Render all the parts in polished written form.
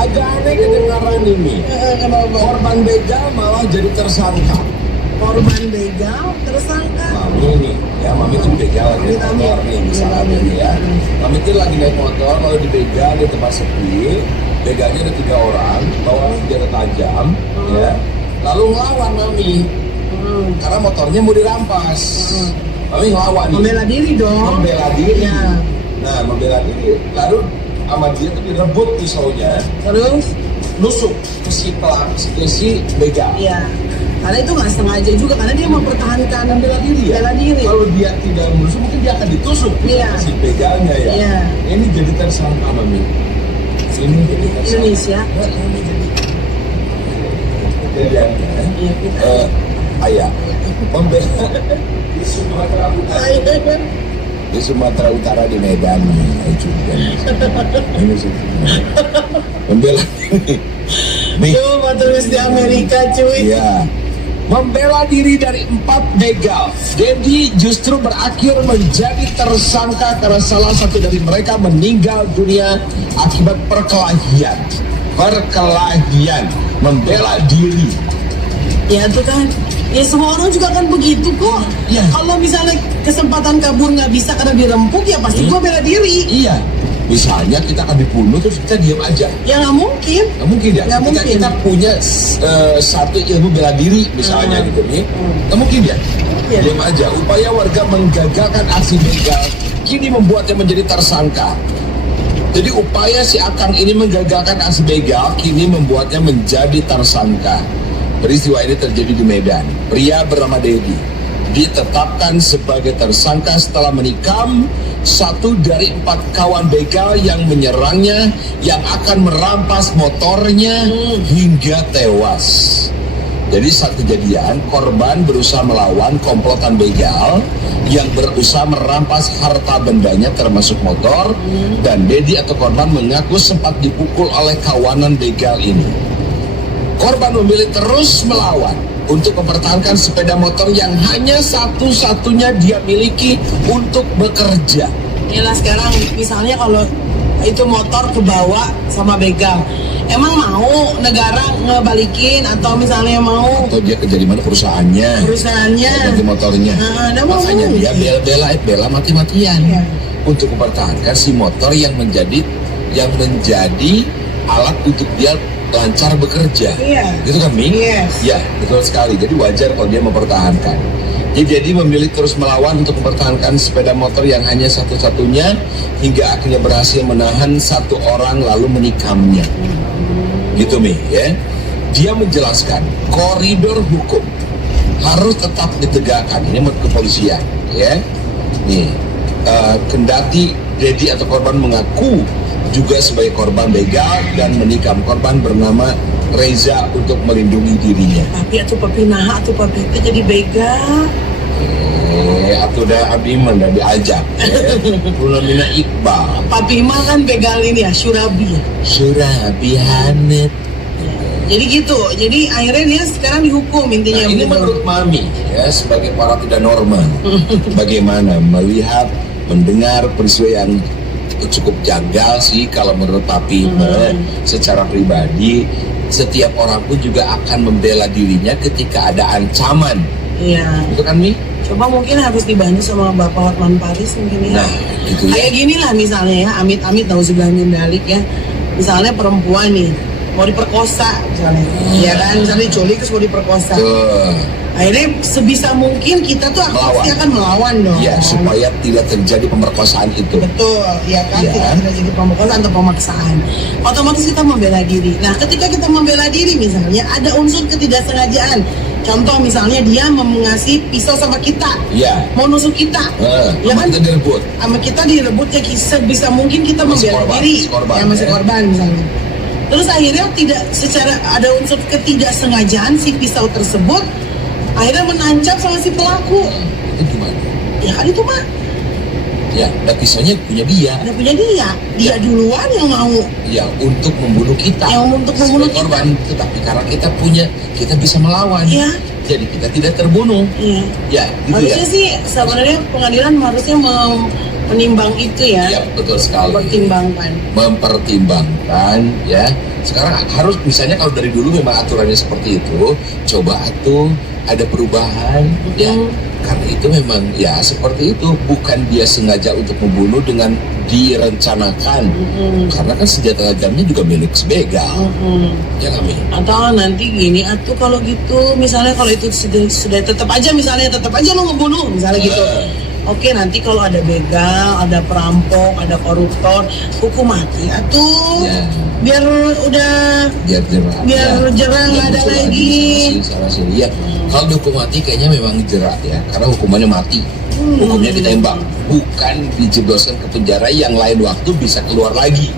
agak aneh kedengaran ini. Kenapa? Korban begal malah jadi tersangka. Korban begal tersangka. Mami nih, ya Mami tuh begal lagi naik motor nih, misalnya nih ya. Mami tuh lagi naik motor, lalu dibegal di tempat sepi. Begalnya ada 3 orang, bawa senjata tajam, ya. Lalu ngelawan Mami, karena motornya mau dirampas. Mami ngelawan nih. Membela diri dong. Membela diri. Ya. Nah, membela diri. Lalu sama dia tuh direbut pisaunya, Terus? nusuk ke si begal. Iya. Karena itu nggak sengaja juga, karena dia mempertahankan Bela diri ya. bela diri. Kalau dia tidak menusuk, mungkin dia akan ditusuk Iya. si begalnya ya. Iya. Ini jadi tersangka Mami. Ini jadi tersangka. Indonesia. Ini jadi kejadiannya. Iya, kita. Ayah membela di Sumatera Utara. Di Sumatera Utara di Medan juga. Ini sih. Membela nih. Coba terus di Amerika cuy. Ya, membela diri dari 4 begal. Dedi justru berakhir menjadi tersangka karena salah satu dari mereka meninggal dunia akibat perkelahian. Membela diri. Ya itu kan, ya semua orang juga kan begitu kok. Iya. Kalau misalnya kesempatan kabur nggak bisa karena dirempuk, ya pasti gua bela diri. Iya. Misalnya kita akan dibunuh terus kita diam aja. Ya nggak mungkin. Nggak mungkin ya. Nggak Ketika mungkin. kita punya satu ilmu bela diri misalnya gitu nih, nggak mungkin ya. Iya. Diam aja. Upaya warga menggagalkan aksi begal kini membuatnya menjadi tersangka. Jadi upaya si Akang ini menggagalkan aksi begal kini membuatnya menjadi tersangka. Peristiwa ini terjadi di Medan. Pria bernama Dedi ditetapkan sebagai tersangka setelah menikam 1 dari 4 kawan begal yang menyerangnya yang akan merampas motornya hingga tewas. Jadi saat kejadian, korban berusaha melawan komplotan begal yang berusaha merampas harta bendanya termasuk motor, dan Dedi atau korban mengaku sempat dipukul oleh kawanan begal ini. Korban memilih terus melawan untuk mempertahankan sepeda motor yang hanya satu-satunya dia miliki untuk bekerja. Yalah sekarang misalnya kalau itu motor kebawa sama begal, emang mau negara ngebalikin atau misalnya mau Atau dia kerja di mana perusahaannya, perusahaannya ganti motornya. Nah, mau. Makanya dia bela mati-matian Iya. untuk mempertahankan si motor yang menjadi alat untuk dia lancar bekerja. Iya. Gitu kan, Mi? Yes. Ya, betul sekali. Jadi wajar kalau dia mempertahankan. Jadi memilih terus melawan untuk mempertahankan sepeda motor yang hanya satu-satunya hingga akhirnya berhasil menahan 1 orang lalu menikamnya. Gitu, Mi, ya. Dia menjelaskan koridor hukum harus tetap ditegakkan. Ini menurut kepolisian, ya. Nih, kendati Dedi atau korban mengaku juga sebagai korban begal dan menikam korban bernama Reza untuk melindungi dirinya. Tapi atuh papi naha atuh papi itu jadi begal. Atau dah abi mana diajak. Pulamina Iqbal. Papi mah kan begal ini ya, Surabi. Surabi Hanet. Jadi gitu. Jadi akhirnya dia sekarang dihukum intinya. Nah, ini begitu. menurut Mami ya sebagai para tidak normal. Bagaimana melihat, mendengar peristiwa yang cukup janggal sih kalau menurut Papi. Secara pribadi setiap orang pun juga akan membela dirinya ketika ada ancaman. Iya. Itu kan, Mi? Coba mungkin harus dibantu sama Bapak Hotman Paris mungkin ya. Nah, itu ya. Kayak gini lah misalnya ya, amit-amit nauzubillah min dzalik ya. Misalnya perempuan nih mau diperkosa misalnya. Iya kan, misalnya diculik terus mau diperkosa. Tuh. Akhirnya sebisa mungkin kita tuh pasti akan melawan dong. Ya, supaya tidak terjadi pemerkosaan itu. Betul, ya kan, Ya. tidak terjadi pemerkosaan atau pemaksaan. Otomatis kita membela diri. Nah, ketika kita membela diri misalnya ada unsur ketidaksengajaan. Contoh misalnya dia mengasih pisau sama kita, Ya. mau nusuk kita, ya kan? Kita direbut. Sama kita direbutnya sebisa mungkin kita Masih membela korban, diri, masih korban, ya masih ya. korban misalnya. Terus akhirnya tidak secara ada unsur ketidaksengajaan si pisau tersebut akhirnya menancap sama si pelaku. Itu gimana? Ya kan itu mah Ya, dan pisaunya punya dia. udah punya dia duluan yang mau Ya, untuk membunuh kita. Yang untuk membunuh sebagai korban. Tetapi karena kita bisa melawan. Iya. Jadi kita tidak terbunuh. Iya. Ya, gitu Harusnya ya. sih sebenarnya pengadilan harusnya menimbang itu ya, Ya, betul sekali. pertimbangkan. Mempertimbangkan ya. Sekarang harus misalnya kalau dari dulu memang aturannya seperti itu, coba atuh ada perubahan ya. Karena itu memang ya seperti itu, bukan dia sengaja untuk membunuh dengan direncanakan. Karena kan senjata tajamnya juga milik si begal. Ya kami. Atau nanti gini, atuh kalau gitu, misalnya kalau itu sudah tetap aja lo ngebunuh, misalnya gitu. Oke, nanti kalau ada begal, ada perampok, ada koruptor, hukum mati atuh. Ya. Biar udah Biar jerah nggak ada muncul lagi. salah sini. Ya, kalau dihukum mati kayaknya memang jerat ya, karena hukumannya mati. Hukumnya ditembak, bukan dijebloskan ke penjara yang lain waktu bisa keluar lagi.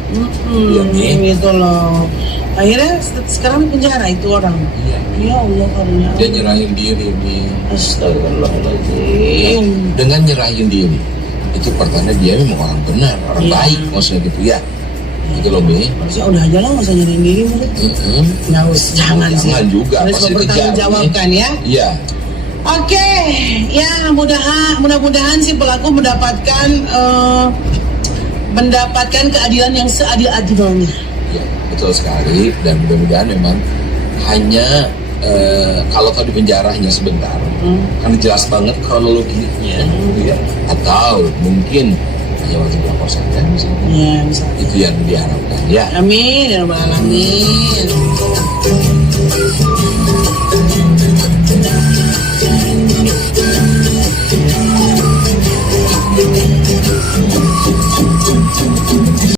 Ya, nih. Gitu loh. Akhirnya sekarang di penjara itu orang. Iya. Ya Allah, karena Dia nyerahin diri nih. Astagfirullahaladzim. Dengan nyerahin diri itu pertanda dia memang orang benar, orang Iya. baik maksudnya gitu ya. Gitu loh, Mi. Harusnya udah aja lah, nggak usah nyerahin diri murid. Nggak usah, jangan sih. Jangan juga, Harus pasti bertanggung dikejar, jawabkan ya. Iya. Oke, ya mudah-mudahan si pelaku mendapatkan keadilan yang seadil-adilnya. Ya, betul sekali, dan mudah-mudahan memang hanya kalau tadi penjara hanya sebentar, kan jelas banget kronologinya, ya. Atau mungkin hanya waktu berapa saja misalnya. Ya, misalnya. Itu yang diharapkan ya. Amin ya rabbal alamin.